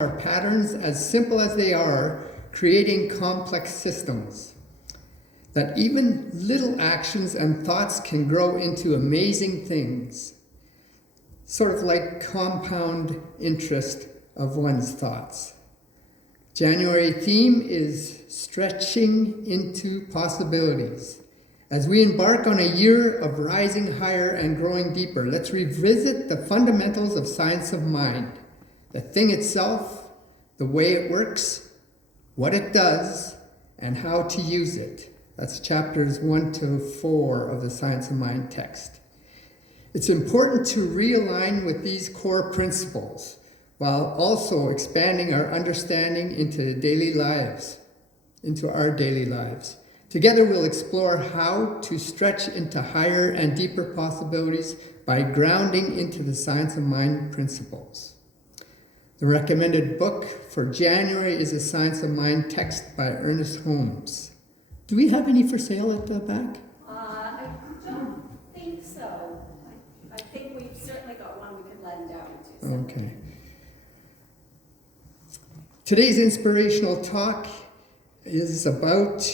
are patterns as simple as they are, creating complex systems. That even little actions and thoughts can grow into amazing things. Sort of like compound interest of one's thoughts. January theme is stretching into possibilities. As we embark on a year of rising higher and growing deeper, let's revisit the fundamentals of science of mind. The thing itself, the way it works, what it does, and how to use it. That's chapters 1 to 4 of the Science of Mind text. It's important to realign with these core principles while also expanding our understanding into our daily lives. Together we'll explore how to stretch into higher and deeper possibilities by grounding into the Science of Mind principles. The recommended book for January is a Science of Mind text by Ernest Holmes. Do we have any for sale at the back? I don't think so. I think we've certainly got one we could lend out to. So. Okay. Today's inspirational talk is about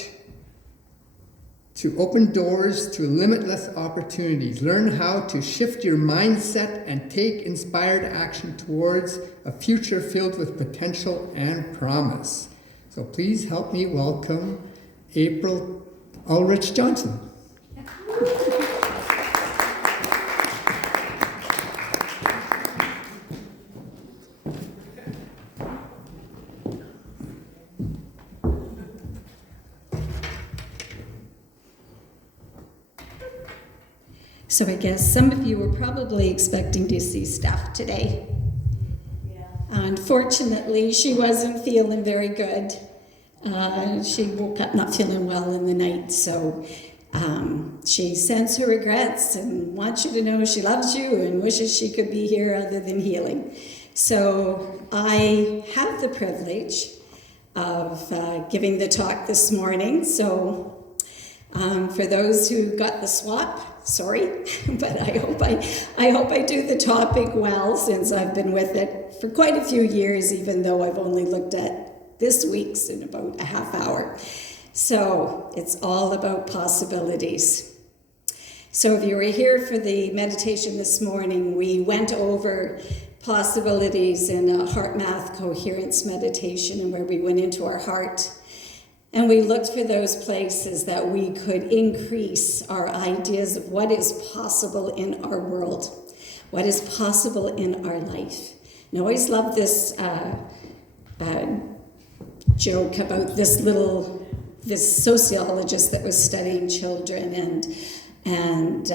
to open doors to limitless opportunities. Learn how to shift your mindset and take inspired action towards a future filled with potential and promise. So please help me welcome April Ulrich Johnson. So I guess some of you were probably expecting to see Steph today. Yeah. Unfortunately, she wasn't feeling very good. She woke up not feeling well in the night, so she sends her regrets and wants you to know she loves you and wishes she could be here other than healing. So I have the privilege of giving the talk this morning. So for those who got the swap, sorry, but I hope I do the topic well, since I've been with it for quite a few years, even though I've only looked at this week's in about a half hour. So it's all about possibilities. So if you were here for the meditation this morning, we went over possibilities in a heart math coherence meditation, and where we went into our heart. And we looked for those places that we could increase our ideas of what is possible in our world, what is possible in our life. And I always love this joke about this sociologist that was studying children and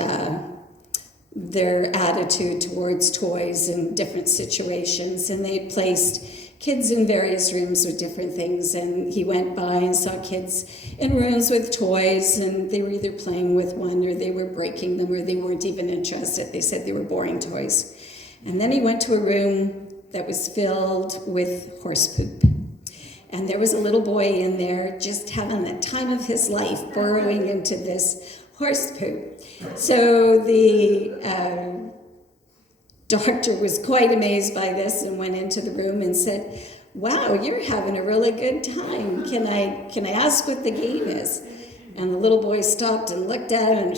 their attitude towards toys in different situations. And they placed kids in various rooms with different things, and he went by and saw kids in rooms with toys, and they were either playing with one or they were breaking them or they weren't even interested. They said they were boring toys. And then he went to a room that was filled with horse poop. And there was a little boy in there just having the time of his life burrowing into this horse poop. So the doctor was quite amazed by this and went into the room and said, "Wow, you're having a really good time. Can I ask what the game is?" And the little boy stopped and looked at him and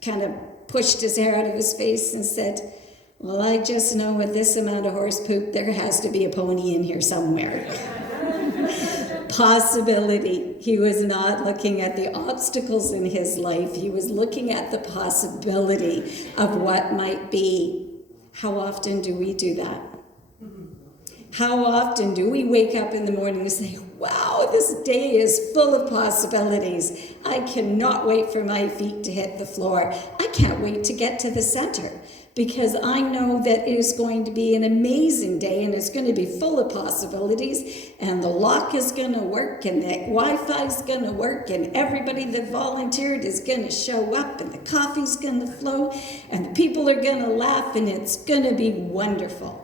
kind of pushed his hair out of his face and said, "Well, I just know with this amount of horse poop, there has to be a pony in here somewhere." Possibility. He was not looking at the obstacles in his life. He was looking at the possibility of what might be. How often do we do that? How often do we wake up in the morning and say, "Wow, this day is full of possibilities. I cannot wait for my feet to hit the floor. I can't wait to get to the center, because I know that it is going to be an amazing day and it's going to be full of possibilities, and the lock is going to work and the Wi-Fi is going to work and everybody that volunteered is going to show up and the coffee's going to flow and the people are going to laugh and it's going to be wonderful."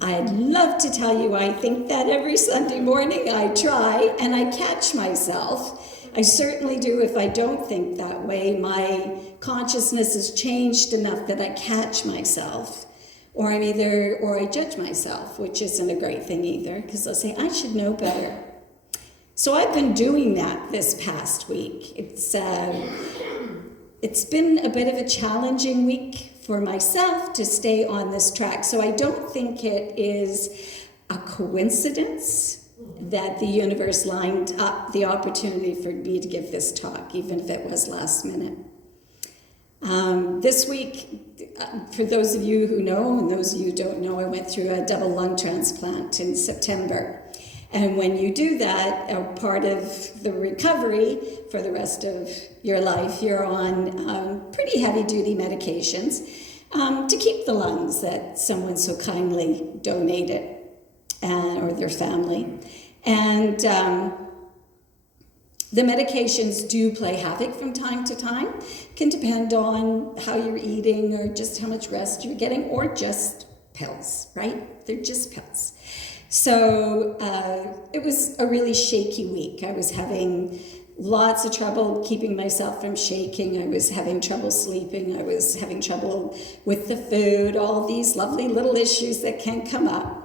I'd love to tell you I think that every Sunday morning. I try and I catch myself. I certainly do. If I don't think that way, my consciousness has changed enough that I catch myself or I judge myself, which isn't a great thing either, because I'll say, I should know better. So I've been doing that this past week. It's been a bit of a challenging week for myself to stay on this track. So I don't think it is a coincidence that the universe lined up the opportunity for me to give this talk, even if it was last minute. This week, for those of you who know, and those of you who don't know, I went through a double lung transplant in September. And when you do that, a part of the recovery for the rest of your life, you're on pretty heavy-duty medications to keep the lungs that someone so kindly donated, or their family. And the medications do play havoc from time to time. It can depend on how you're eating or just how much rest you're getting, or just pills, right? They're just pills. So it was a really shaky week. I was having lots of trouble keeping myself from shaking. I was having trouble sleeping. I was having trouble with the food, all these lovely little issues that can come up.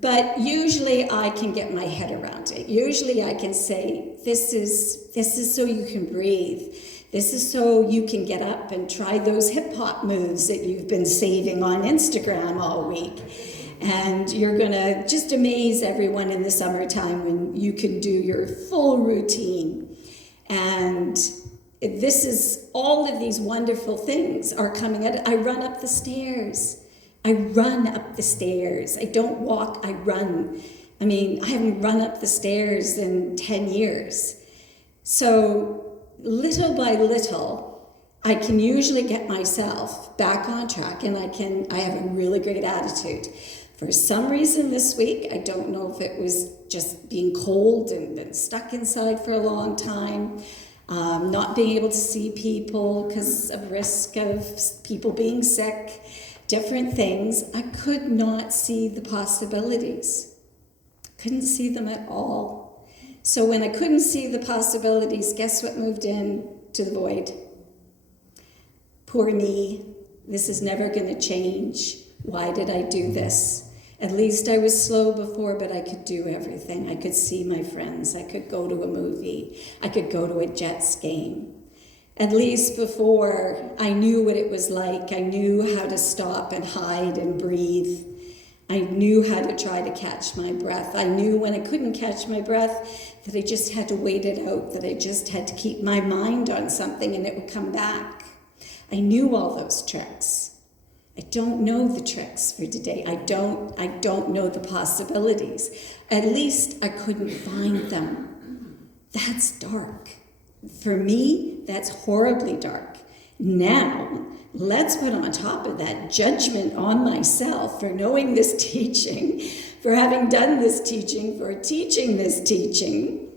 But usually I can get my head around it. Usually I can say, this is so you can breathe. This is so you can get up and try those hip hop moves that you've been saving on Instagram all week. And you're going to just amaze everyone in the summertime when you can do your full routine. And this is, all of these wonderful things are coming at it. I run up the stairs. I run up the stairs. I don't walk, I run. I mean, I haven't run up the stairs in 10 years. So little by little, I can usually get myself back on track, and I have a really great attitude. For some reason this week, I don't know if it was just being cold and been stuck inside for a long time, not being able to see people because of risk of people being sick, different things. I could not see the possibilities. Couldn't see them at all. So when I couldn't see the possibilities, guess what moved in to the void? Poor me. This is never going to change. Why did I do this? At least I was slow before, but I could do everything. I could see my friends. I could go to a movie. I could go to a Jets game. At least before, I knew what it was like. I knew how to stop and hide and breathe. I knew how to try to catch my breath. I knew when I couldn't catch my breath that I just had to wait it out, that I just had to keep my mind on something and it would come back. I knew all those tricks. I don't know the tricks for today. I don't know the possibilities. At least I couldn't find them. That's dark. For me, that's horribly dark. Now, let's put on top of that judgment on myself for knowing this teaching, for having done this teaching, for teaching this teaching,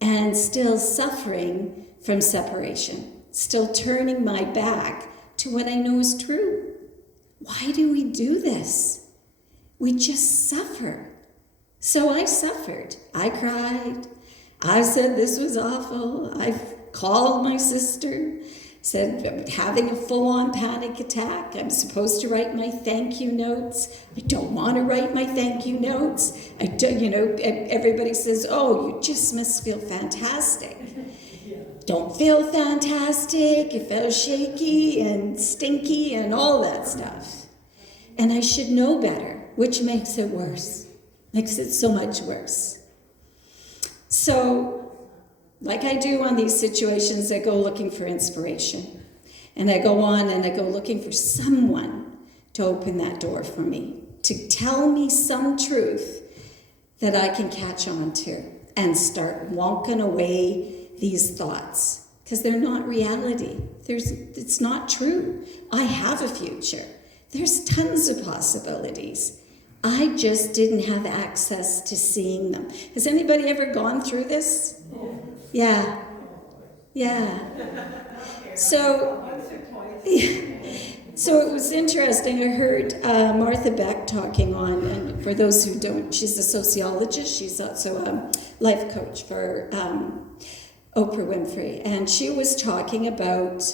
and still suffering from separation, still turning my back to what I know is true. Why do we do this? We just suffer. So I suffered. I cried. I said this was awful. I called my sister, said I'm having a full-on panic attack. I'm supposed to write my thank you notes. I don't want to write my thank you notes. Everybody says, oh, you just must feel fantastic. Don't feel fantastic, you feel shaky and stinky and all that stuff. And I should know better, which makes it worse, makes it so much worse. So, like I do on these situations, I go looking for inspiration. And I go on and I go looking for someone to open that door for me, to tell me some truth that I can catch on to and start wonking away these thoughts, because they're not reality. It's not true. I have a future. There's tons of possibilities. I just didn't have access to seeing them. Has anybody ever gone through this? Yeah. So it was interesting. I heard Martha Beck talking on, and for those who don't, she's a sociologist. She's also a life coach for Oprah Winfrey, and she was talking about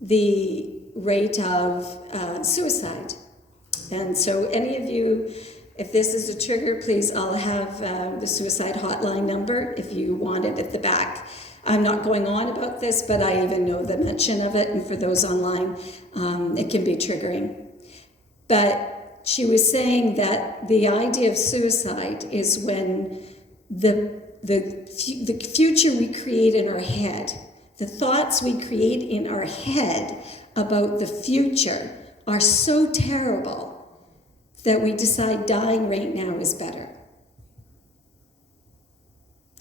the rate of suicide And so any of you, if this is a trigger, please, I'll have the suicide hotline number if you want it at the back. I'm not going on about this, but I even know the mention of it, and for those online, it can be triggering. But she was saying that the idea of suicide is when the future we create in our head, the thoughts we create in our head about the future are so terrible that we decide dying right now is better.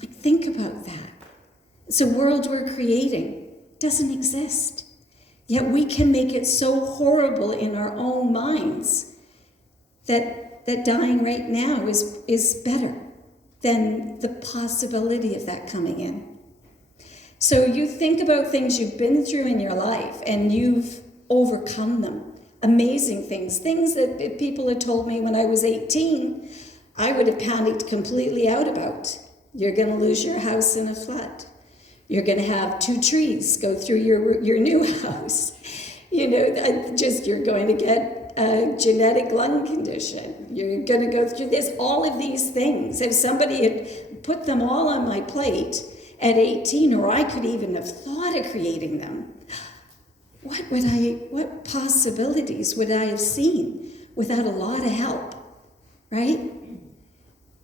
Like, think about that. It's a world we're creating. It doesn't exist. Yet we can make it so horrible in our own minds that dying right now is better than the possibility of that coming in. So you think about things you've been through in your life and you've overcome them. Amazing things that people had told me when I was 18, I would have panicked completely out about. You're going to lose your house in a flood. You're going to have 2 trees go through your new house. You're going to get a genetic lung condition. You're going to go through this, all of these things. If somebody had put them all on my plate at 18, or I could even have thought of creating them, what possibilities would I have seen without a lot of help, right?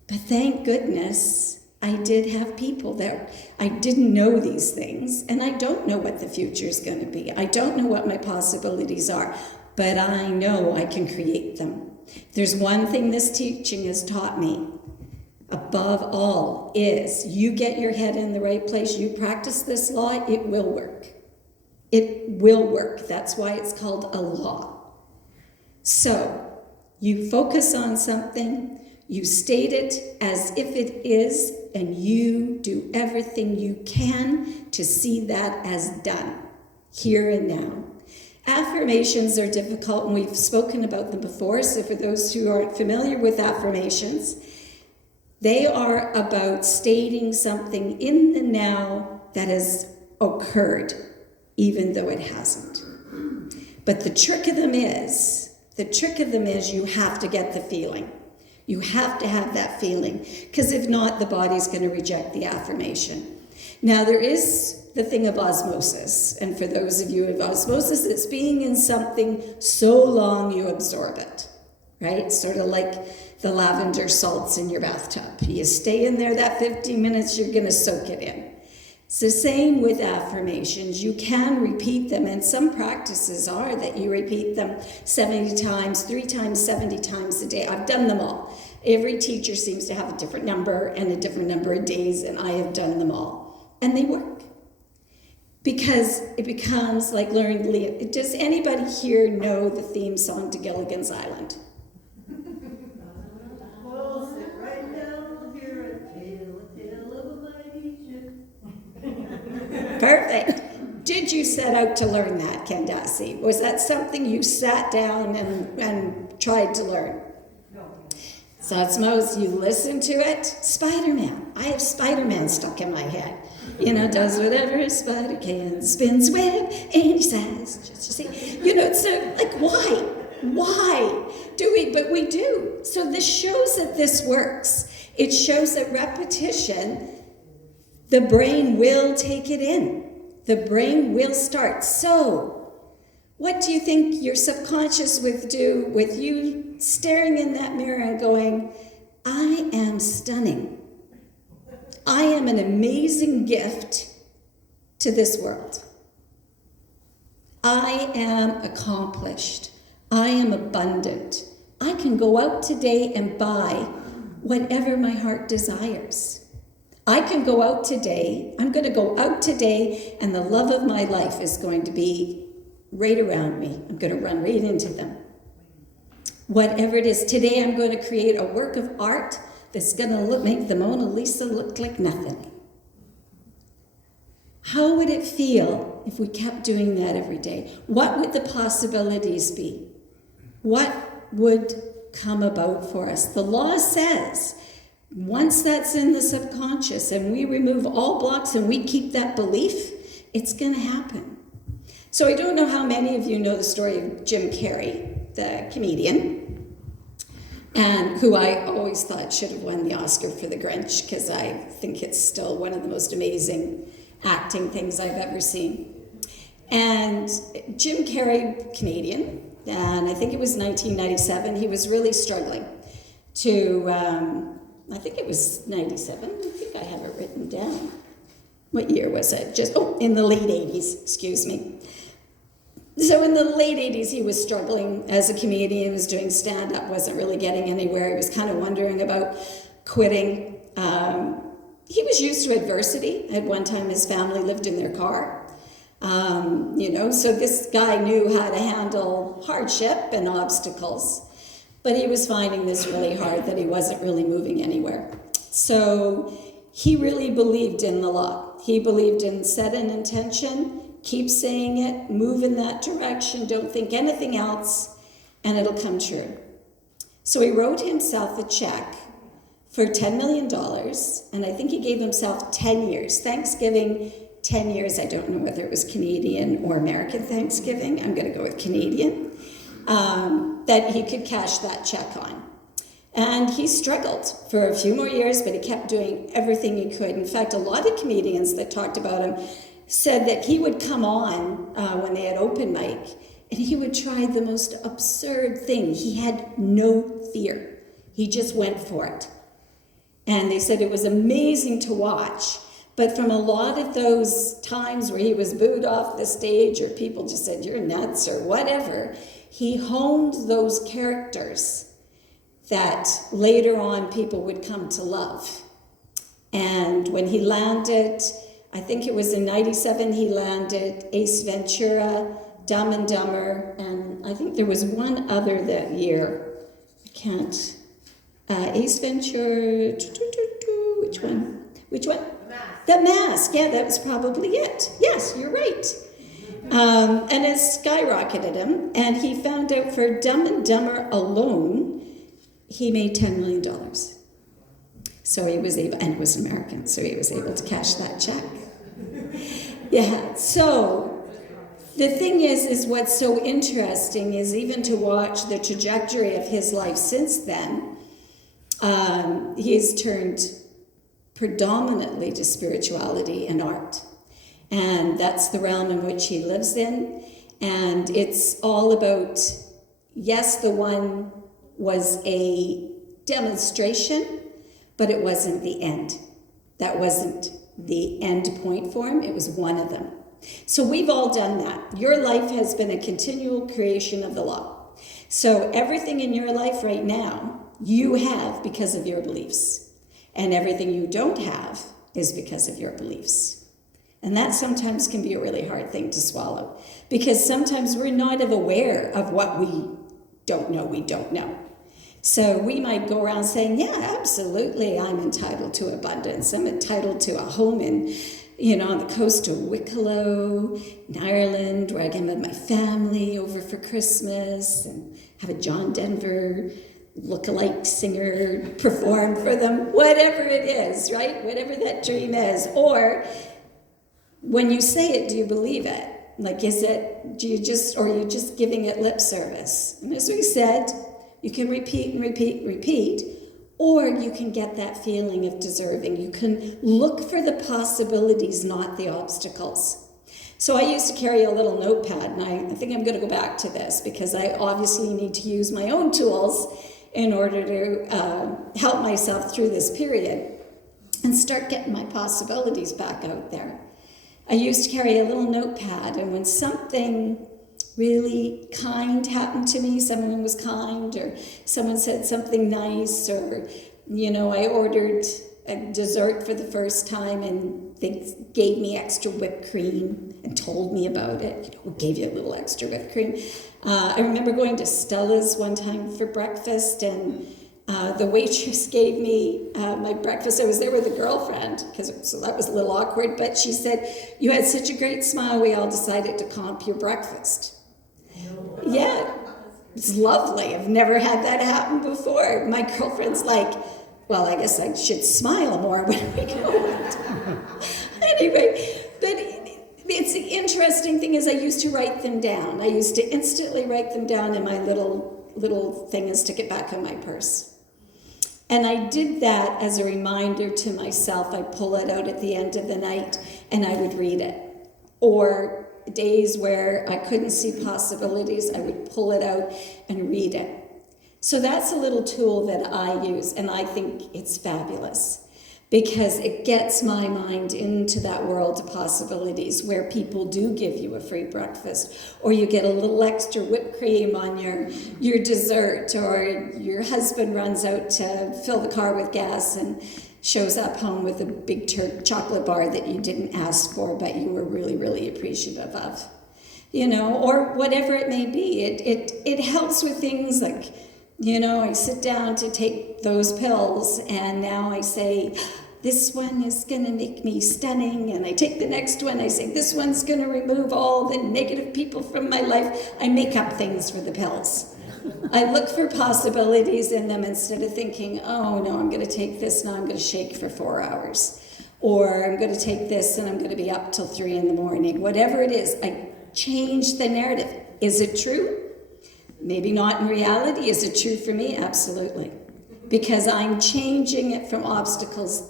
But thank goodness I did have people that I didn't know these things, and I don't know what the future is going to be. I don't know what my possibilities are, but I know I can create them. There's one thing this teaching has taught me, above all, is you get your head in the right place, you practice this law, it will work. It will work. That's why it's called a law. So, you focus on something, you state it as if it is, and you do everything you can to see that as done, here and now. Affirmations are difficult, and we've spoken about them before, so for those who aren't familiar with affirmations, they are about stating something in the now that has occurred, even though it hasn't. But the trick of them is you have to get the feeling. You have to have that feeling, because if not, the body's going to reject the affirmation. Now, there is the thing of osmosis, and for those of you of osmosis, it's being in something so long you absorb it, right? Sort of like the lavender salts in your bathtub. You stay in there that 15 minutes, you're going to soak it in. It's the same with affirmations. You can repeat them, and some practices are that you repeat them 70 times, 3 times, 70 times a day. I've done them all. Every teacher seems to have a different number and a different number of days, and I have done them all. And they work. Because it becomes like learning. Does anybody here know the theme song to Gilligan's Island? Perfect. Did you set out to learn that, Candace? Was that something you sat down and tried to learn? No. So it's most, you listen to it. Spider-Man. I have Spider-Man stuck in my head. Does whatever a spider can, spins web, and he says, just to see. So like, why? Why do we? But we do. So this shows that this works. It shows that repetition, the brain will take it in. The brain will start. So, what do you think your subconscious would do with you staring in that mirror and going, I am stunning. I am an amazing gift to this world. I am accomplished. I am abundant. I can go out today and buy whatever my heart desires. I can go out today, I'm going to go out today, and the love of my life is going to be right around me. I'm going to run right into them. Whatever it is, today I'm going to create a work of art that's going to make the Mona Lisa look like nothing. How would it feel if we kept doing that every day? What would the possibilities be? What would come about for us? The law says, once that's in the subconscious and we remove all blocks and we keep that belief, it's going to happen. So I don't know how many of you know the story of Jim Carrey, the comedian. and who I always thought should have won the Oscar for The Grinch, because I think it's still one of the most amazing acting things I've ever seen. And Jim Carrey, Canadian, and I think it was 1997, he was really struggling to, I think it was 97, I think I have it written down. What year was it? In the late 80s, excuse me. So in the late 80s, he was struggling as a comedian. He was doing stand-up, wasn't really getting anywhere. He was kind of wondering about quitting. He was used to adversity. At one time, his family lived in their car. So this guy knew how to handle hardship and obstacles. But he was finding this really hard, that he wasn't really moving anywhere. So he really believed in the law. He believed in set an intention, keep saying it, move in that direction, don't think anything else, and it'll come true. So he wrote himself a check for $10 million, and I think he gave himself 10 years. Thanksgiving, 10 years, I don't know whether it was Canadian or American Thanksgiving, I'm going to go with Canadian, that he could cash that check on. And he struggled for a few more years, but he kept doing everything he could. In fact, a lot of comedians that talked about him said that he would come on when they had open mic, and he would try the most absurd thing. He had no fear. He just went for it. And they said it was amazing to watch. But from a lot of those times where he was booed off the stage, or people just said, "You're nuts," or whatever, he honed those characters that later on people would come to love. And when he landed, I think it was in 97, he landed Ace Ventura, Dumb and Dumber, and I think there was one other that year. I can't. Ace Ventura, which one? The Mask, yeah, that was probably it. Yes, you're right. And it skyrocketed him, and he found out for Dumb and Dumber alone, he made $10 million. So he was able, and it was American, so he was able to cash that check. Yeah, so the thing is what's so interesting is even to watch the trajectory of his life since then, he's turned predominantly to spirituality and art. And that's the realm in which he lives in. And it's all about, yes, the one was a demonstration, but it wasn't the end. That wasn't the end point for him. It was one of them. So we've all done that. Your life has been a continual creation of the law. So everything in your life right now, you have because of your beliefs. And everything you don't have is because of your beliefs. And that sometimes can be a really hard thing to swallow, because sometimes we're not aware of what we don't know. So we might go around saying, yeah, absolutely, I'm entitled to abundance. I'm entitled to a home in, on the coast of Wicklow, in Ireland, where I can have my family over for Christmas and have a John Denver look-alike singer perform for them, whatever it is, right? Whatever that dream is. Or when you say it, do you believe it? Like, are you just giving it lip service? And as we said, you can repeat and repeat and repeat, or you can get that feeling of deserving. You can look for the possibilities, not the obstacles. So I used to carry a little notepad, and I think I'm going to go back to this because I obviously need to use my own tools in order to help myself through this period and start getting my possibilities back out there. I used to carry a little notepad, and when something really kind happened to me, someone was kind, or someone said something nice, or, I ordered a dessert for the first time and they gave me extra whipped cream and told me about it, gave you a little extra whipped cream. I remember going to Stella's one time for breakfast, and the waitress gave me my breakfast. I was there with a girlfriend, so that was a little awkward, but she said, "You had such a great smile, we all decided to comp your breakfast." Yeah, it's lovely. I've never had that happen before. My girlfriend's like, "Well, I guess I should smile more when we go out." Anyway, but it's the interesting thing is I used to write them down. I used to instantly write them down in my little thing and stick it back in my purse. And I did that as a reminder to myself. I'd pull it out at the end of the night and I would read it. Or days where I couldn't see possibilities, I would pull it out and read it. So that's a little tool that I use, and I think it's fabulous because it gets my mind into that world of possibilities where people do give you a free breakfast, or you get a little extra whipped cream on your dessert, or your husband runs out to fill the car with gas and shows up home with a big chocolate bar that you didn't ask for, but you were really, really appreciative of. Or whatever it may be. It helps with things like, I sit down to take those pills, and now I say, this one is going to make me stunning, and I take the next one, I say, this one's going to remove all the negative people from my life. I make up things for the pills. I look for possibilities in them instead of thinking, oh, no, I'm going to take this, now I'm going to shake for 4 hours. Or I'm going to take this, and I'm going to be up till 3 in the morning. Whatever it is, I change the narrative. Is it true? Maybe not in reality. Is it true for me? Absolutely. Because I'm changing it from obstacles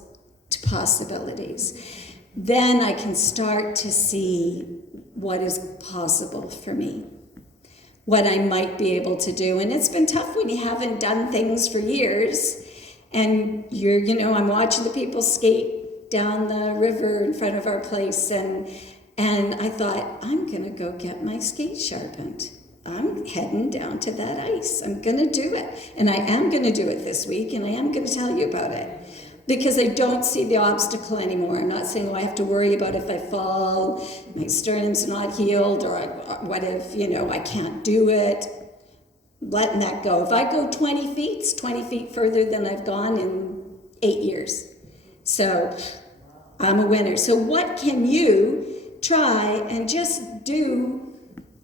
to possibilities. Then I can start to see what is possible for me, what I might be able to do. And it's been tough when you haven't done things for years, and I'm watching the people skate down the river in front of our place, and I thought, I'm going to go get my skate sharpened. I'm heading down to that ice. I'm going to do it. And I am going to do it this week, and I am going to tell you about it. Because I don't see the obstacle anymore. I'm not saying, I have to worry about if I fall, my sternum's not healed, or what if, I can't do it. Letting that go. If I go 20 feet, it's 20 feet further than I've gone in 8 years. So I'm a winner. So what can you try and just do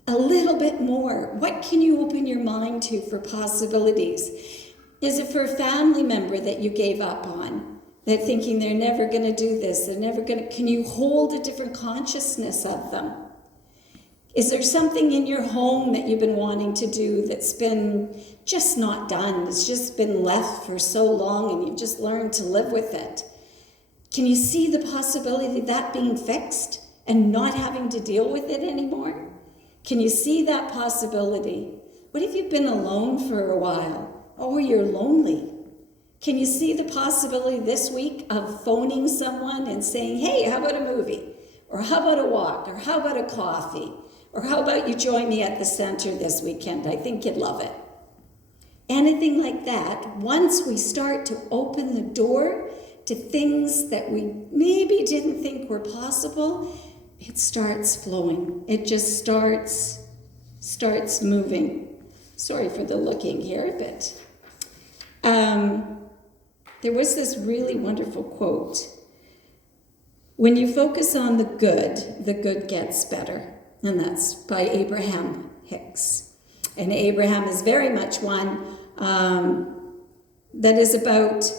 a little bit more? What can you open your mind to for possibilities? Is it for a family member that you gave up on? That thinking they're never going to do this, can you hold a different consciousness of them? Is there something in your home that you've been wanting to do that's been just not done? It's just been left for so long and you've just learned to live with it. Can you see the possibility of that being fixed and not having to deal with it anymore? Can you see that possibility? What if you've been alone for a while? Or you're lonely? Can you see the possibility this week of phoning someone and saying, hey, how about a movie? Or how about a walk? Or how about a coffee? Or how about you join me at the center this weekend? I think you'd love it. Anything like that, once we start to open the door to things that we maybe didn't think were possible, it starts flowing. It just starts moving. Sorry for the looking here, but there was this really wonderful quote. When you focus on the good gets better. And that's by Abraham Hicks. And Abraham is very much one that is about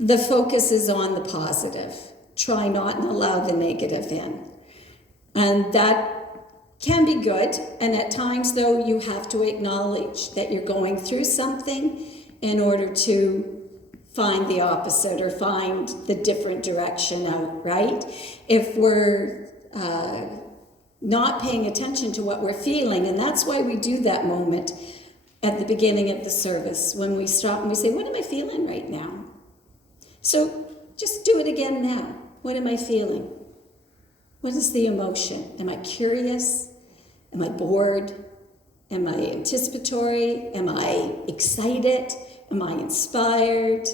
the focus is on the positive. Try not and allow the negative in. And that can be good. And at times, though, you have to acknowledge that you're going through something in order to find the opposite or find the different direction out, right? If we're not paying attention to what we're feeling, and that's why we do that moment at the beginning of the service, when we stop and we say, what am I feeling right now? So just do it again now. What am I feeling? What is the emotion? Am I curious? Am I bored? Am I anticipatory? Am I excited? Am I inspired?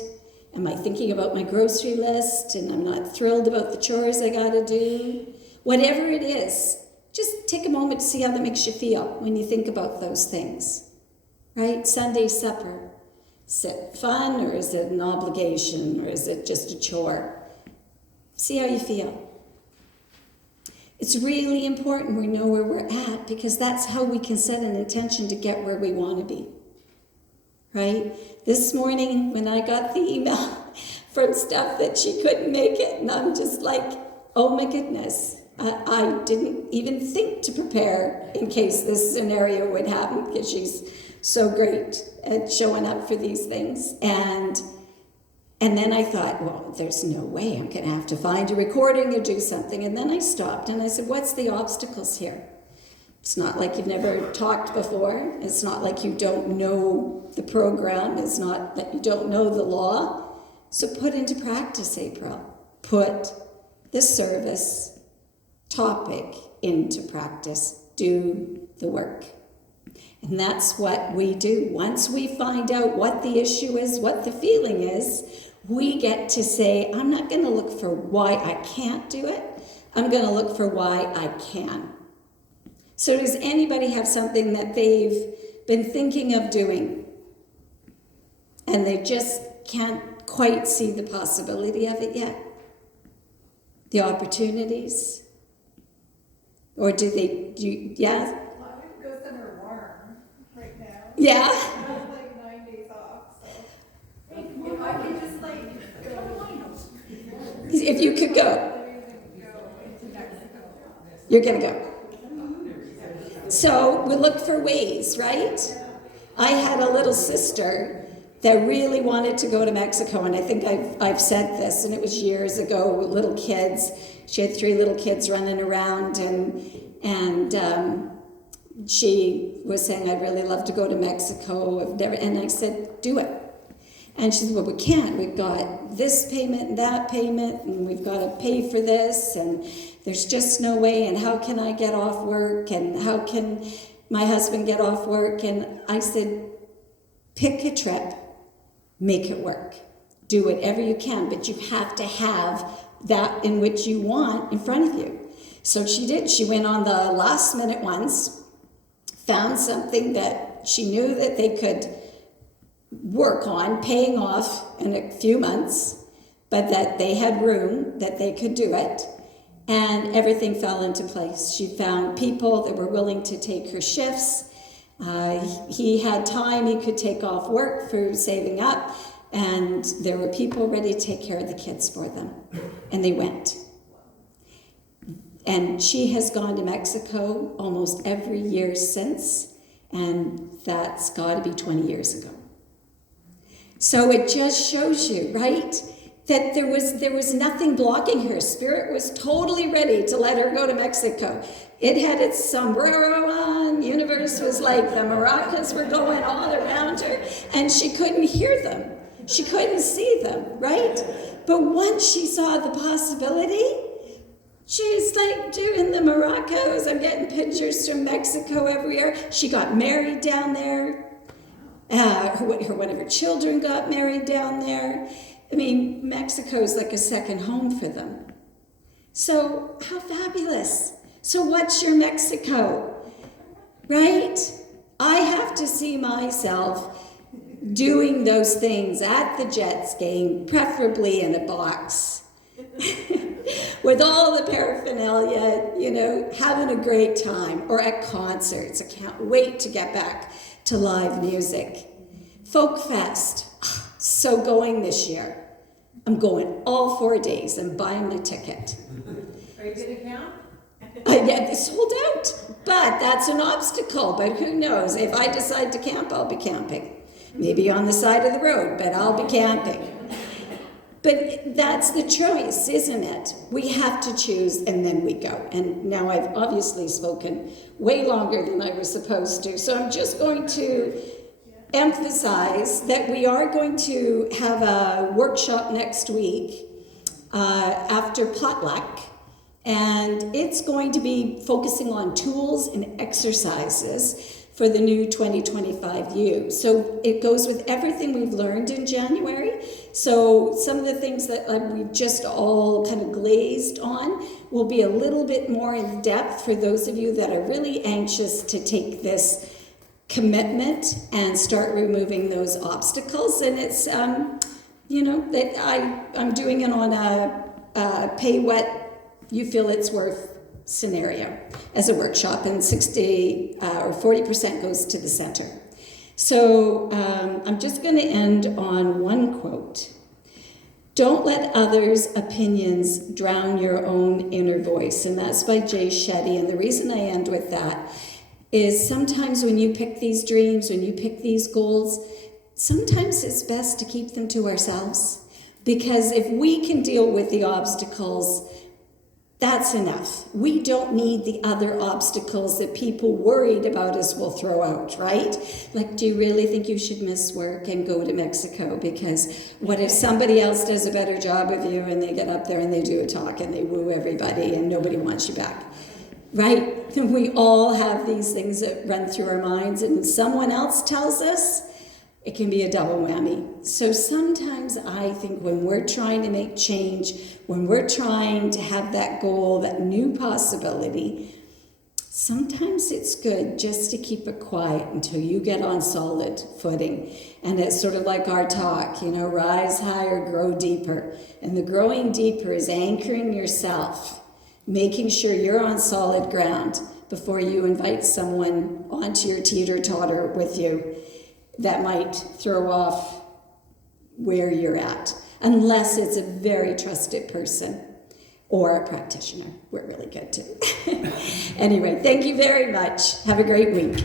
Am I thinking about my grocery list and I'm not thrilled about the chores I gotta do? Whatever it is, just take a moment to see how that makes you feel when you think about those things, right? Sunday supper. Is it fun, or is it an obligation, or is it just a chore? See how you feel. It's really important we know where we're at, because that's how we can set an intention to get where we want to be, right? This morning when I got the email from Steph that she couldn't make it, and I'm just like, oh my goodness, I didn't even think to prepare in case this scenario would happen, because she's so great at showing up for these things. And then I thought, well, there's no way. I'm going to have to find a recording or do something. And then I stopped and I said, what's the obstacles here? It's not like you've never talked before. It's not like you don't know the program. It's not that you don't know the law. So put into practice, April. Put the service topic into practice. Do the work. And that's what we do. Once we find out what the issue is, what the feeling is, we get to say, I'm not going to look for why I can't do it. I'm going to look for why I can. So does anybody have something that they've been thinking of doing and they just can't quite see the possibility of it yet? The opportunities? Or yeah? Well, I would go somewhere warm right now. Yeah? I have like 9 days off, so if I could just like go. If you could go, you're going to go. So we look for ways, right? I had a little sister that really wanted to go to Mexico, and I think I've said this, and it was years ago, with little kids. She had 3 little kids running around, and she was saying, I'd really love to go to Mexico. And I said, do it. And she said, well, we can't. We've got this payment and that payment, and we've got to pay for this, and there's just no way, and how can I get off work, and how can my husband get off work? And I said, pick a trip, make it work. Do whatever you can, but you have to have that in which you want in front of you. So she did. She went on the last minute ones, found something that she knew that they could work on paying off in a few months, but that they had room, that they could do it, and everything fell into place. She found people that were willing to take her shifts. He had time, he could take off work for saving up, and there were people ready to take care of the kids for them, and they went. And she has gone to Mexico almost every year since, and that's got to be 20 years ago. So it just shows you, right, that there was nothing blocking her. Spirit was totally ready to let her go to Mexico. It had its sombrero on. Universe was like the maracas were going all around her, and she couldn't hear them. She couldn't see them, right? But once she saw the possibility, she's like doing the maracas. I'm getting pictures from Mexico every year. She got married down there. One of her children got married down there. I mean, Mexico's like a second home for them. So how fabulous. So what's your Mexico, right? I have to see myself doing those things at the Jets game, preferably in a box, with all the paraphernalia, having a great time, or at concerts. I can't wait to get back to live music. Folk Fest, so going this year. I'm going all 4 days. I'm buying my ticket. Are you going to count? Yeah, they sold out, but that's an obstacle. But who knows? If I decide to camp, I'll be camping. Maybe on the side of the road, but I'll be camping. But that's the choice, isn't it? We have to choose, and then we go. And now I've obviously spoken way longer than I was supposed to, so I'm just going to emphasize that we are going to have a workshop next week after potluck, and it's going to be focusing on tools and exercises for the new 2025 U. So it goes with everything we've learned in January. So some of the things that we've just all kind of glazed on will be a little bit more in depth for those of you that are really anxious to take this commitment and start removing those obstacles. And it's, that I'm doing it on a pay what you feel it's worth scenario as a workshop, and 60 or 40% goes to the center. So I'm just going to end on one quote. Don't let others' opinions drown your own inner voice. And that's by Jay Shetty. And the reason I end with that is sometimes when you pick these dreams, when you pick these goals, sometimes it's best to keep them to ourselves. Because if we can deal with the obstacles, that's enough. We don't need the other obstacles that people worried about us will throw out, right? Like, do you really think you should miss work and go to Mexico? Because what if somebody else does a better job of you and they get up there and they do a talk and they woo everybody and nobody wants you back? Right? We all have these things that run through our minds, and someone else tells us, it can be a double whammy. So sometimes I think when we're trying to make change, when we're trying to have that goal, that new possibility, sometimes it's good just to keep it quiet until you get on solid footing. And it's sort of like our talk, rise higher, grow deeper. And the growing deeper is anchoring yourself, making sure you're on solid ground before you invite someone onto your teeter-totter with you that might throw off where you're at, unless it's a very trusted person or a practitioner. We're really good too. Anyway, thank you very much. Have a great week.